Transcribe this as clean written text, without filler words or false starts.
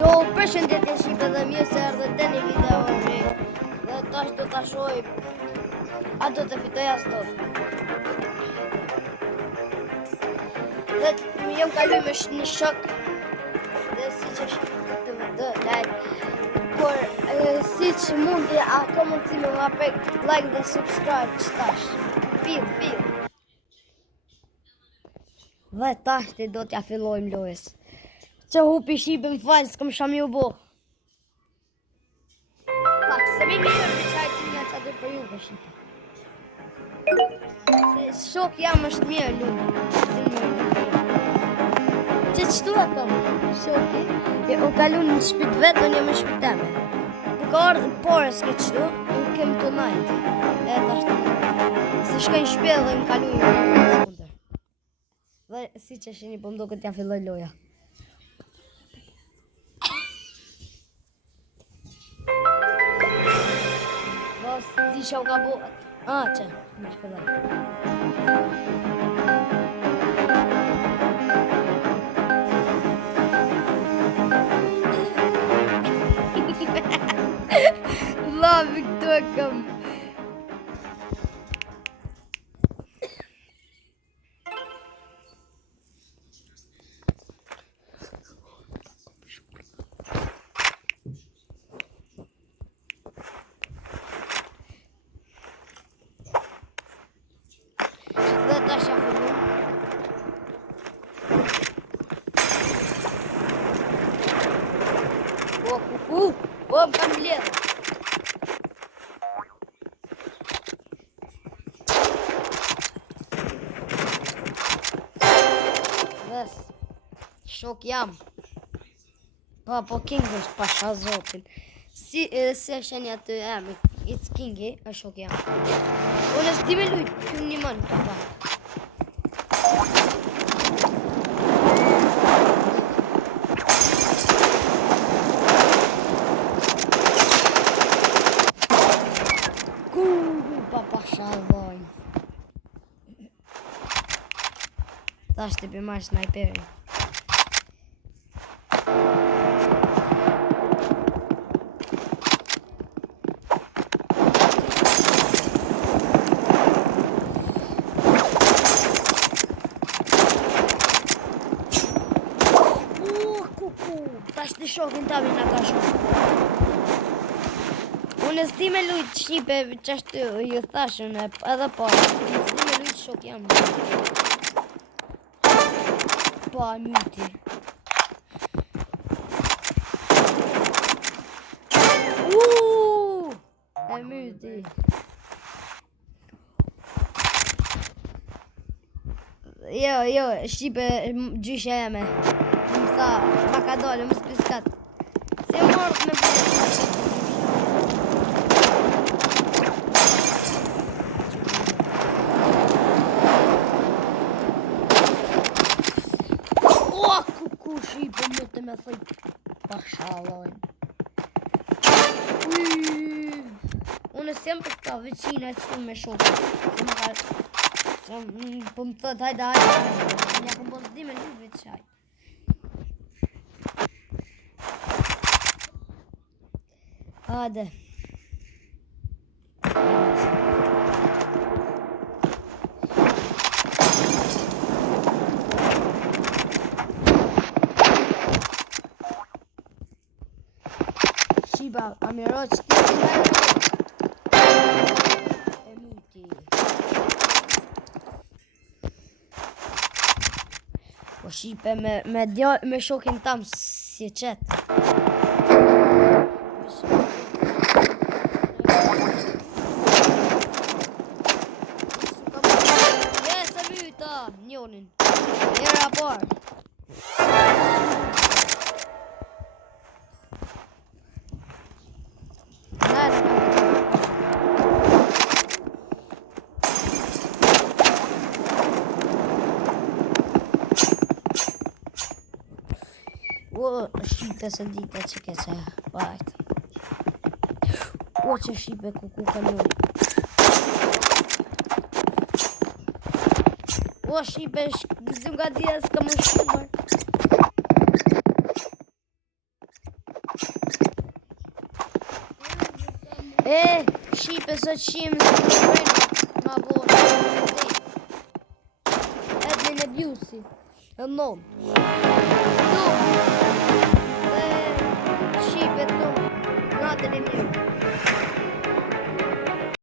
Jo, përshëndetje shqipe dhe mirë se erdhët në një video ri. Dhe tash do ta shohim a do të fitoj as do. Dhe jam kaluar me një shok. Dhe siç është këtë video, por siç mundi a ka mundësi me hapë like dhe subscribe tash. Fill. Dhe tash do t'ja fillojmë lojës. Që hupi shqipe më falë, s'kom sham ju bo. Pak, se mi mirë në qajtë nga që atë për juve shqipe. Se shok jam është mirë lumë. Që qëtu ato, shoki? O kalu në shpit vetë, unë jam në shpit teme. Në ka ardhë porës këtë qëtu, unë kem të najtë. E tash të najtë. Se shkojnë shpit dhe në kalu një të dhe si që shini, po mdo këtë ja filloj loja. Disha u ka bo... që, më shpëllaj. Lavi këtu e kam. О, блин! This shok jam. Po King është pasha zotin. Si sheni atë emri, it's Kingi, është shok jam. Unë s'di me lujt, këmë një manë të pa. Tash të për marrë snajperi. Tash të shokin tami nga ka shok. Unë s'di me lujt shqipe që ashtë ju thashën edhe parë. Unë s'di me lujt shok jam. Pa myti. E myti. Jo, shqipe gjyshe jeme. Më tha, ma ka dollë, më s'piskat. Se mërët me përë. Shqipe më të me thëj pashalojnë. Unë s'jem për këta veçina që me shokë. Po më thët, hajde. Nja kom bëllë s'di me një veçaj. Hajde. Shiba, a mi roq ti e myti. Po shipe me shokin tam si qetë. Jesë myta, njonin. Era parë. Shqipe se dita që keqa, vajt. Që shqipe kuku kalon. shqipe, zë nga dhja s'ka më shumër. Shqipe së qimë së të shprenë ma vonë. Edmin e bjusi. E non. Shqipe të natën e mirë.